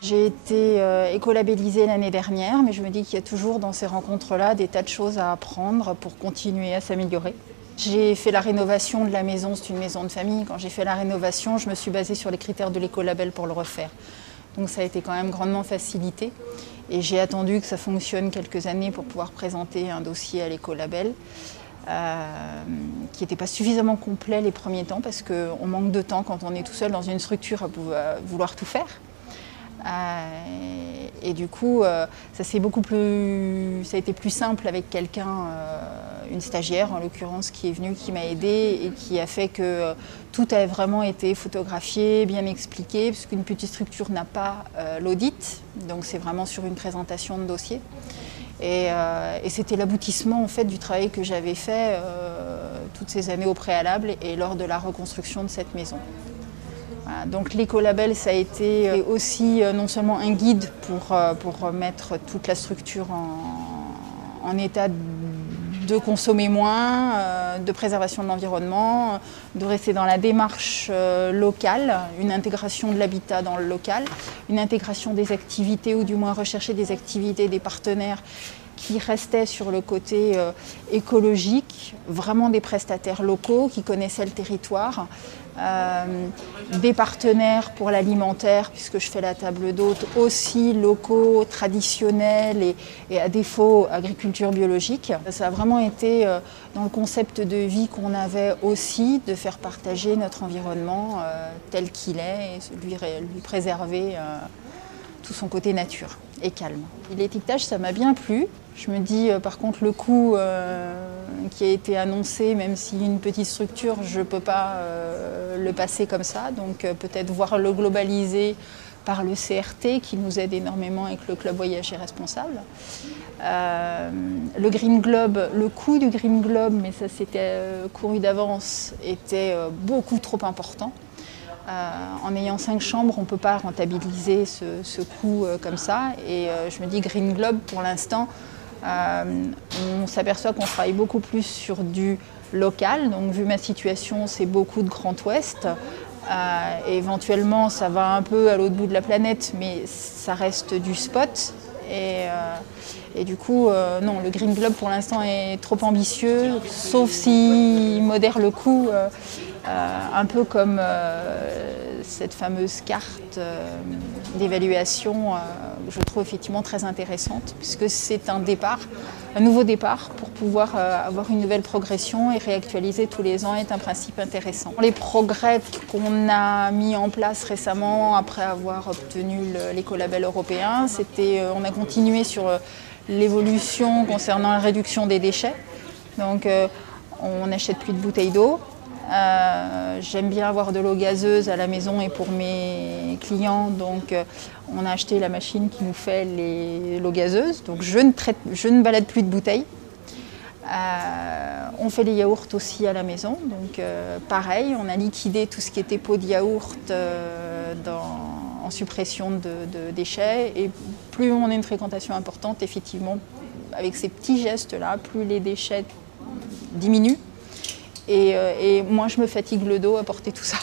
J'ai été écolabellisée l'année dernière, mais je me dis qu'il y a toujours dans ces rencontres-là des tas de choses à apprendre pour continuer à s'améliorer. J'ai fait la rénovation de la maison, c'est une maison de famille. Quand j'ai fait la rénovation, je me suis basée sur les critères de l'écolabel pour le refaire. Donc ça a été quand même grandement facilité. Et j'ai attendu que ça fonctionne quelques années pour pouvoir présenter un dossier à l'écolabel. Qui n'était pas suffisamment complet les premiers temps parce qu'on manque de temps quand on est tout seul dans une structure à vouloir tout faire. Et du coup, ça a été plus simple avec quelqu'un, une stagiaire en l'occurrence, qui est venue, qui m'a aidée et qui a fait que tout a vraiment été photographié, bien expliqué, parce qu'une petite structure n'a pas l'audit, donc c'est vraiment sur une présentation de dossier. Et c'était l'aboutissement en fait du travail que j'avais fait toutes ces années au préalable et lors de la reconstruction de cette maison. Voilà, donc l'écolabel, ça a été aussi non seulement un guide pour mettre toute la structure en état de consommer moins, de préservation de l'environnement, de rester dans la démarche locale, une intégration de l'habitat dans le local, une intégration des activités ou du moins rechercher des activités des partenaires qui restaient sur le côté écologique, vraiment des prestataires locaux qui connaissaient le territoire, des partenaires pour l'alimentaire, puisque je fais la table d'hôte, aussi locaux, traditionnels et à défaut agriculture biologique. Ça a vraiment été dans le concept de vie qu'on avait aussi, de faire partager notre environnement tel qu'il est et lui préserver tout son côté nature et calme. L'étiquetage, ça m'a bien plu. Je me dis, par contre, le coût qui a été annoncé, même si une petite structure, je ne peux pas le passer comme ça. Donc peut-être voir le globaliser par le CRT, qui nous aide énormément avec le Club Voyage et Responsable. Le Green Globe, le coût du Green Globe, mais ça s'était couru d'avance, était beaucoup trop important. En ayant 5 chambres, on ne peut pas rentabiliser ce coût comme ça. Et je me dis Green Globe, pour l'instant, on s'aperçoit qu'on travaille beaucoup plus sur du local. Donc, vu ma situation, c'est beaucoup de Grand Ouest. Éventuellement, ça va un peu à l'autre bout de la planète, mais ça reste du spot. Et du coup, non, le Green Globe, pour l'instant, est trop ambitieux, sauf s'il modère le coût. Un peu comme cette fameuse carte d'évaluation, je trouve effectivement très intéressante, puisque c'est un nouveau départ pour pouvoir avoir une nouvelle progression et réactualiser tous les ans est un principe intéressant. Les progrès qu'on a mis en place récemment, après avoir obtenu l'écolabel européen, on a continué sur l'évolution concernant la réduction des déchets. Donc on n'achète plus de bouteilles d'eau. J'aime bien avoir de l'eau gazeuse à la maison et pour mes clients, donc on a acheté la machine qui nous fait l'eau gazeuse, donc je ne balade plus de bouteilles. On fait les yaourts aussi à la maison, donc pareil, on a liquidé tout ce qui était pot de yaourt en suppression de déchets, et plus on a une fréquentation importante, effectivement, avec ces petits gestes-là, plus les déchets diminuent. Et moi, je me fatigue le dos à porter tout ça.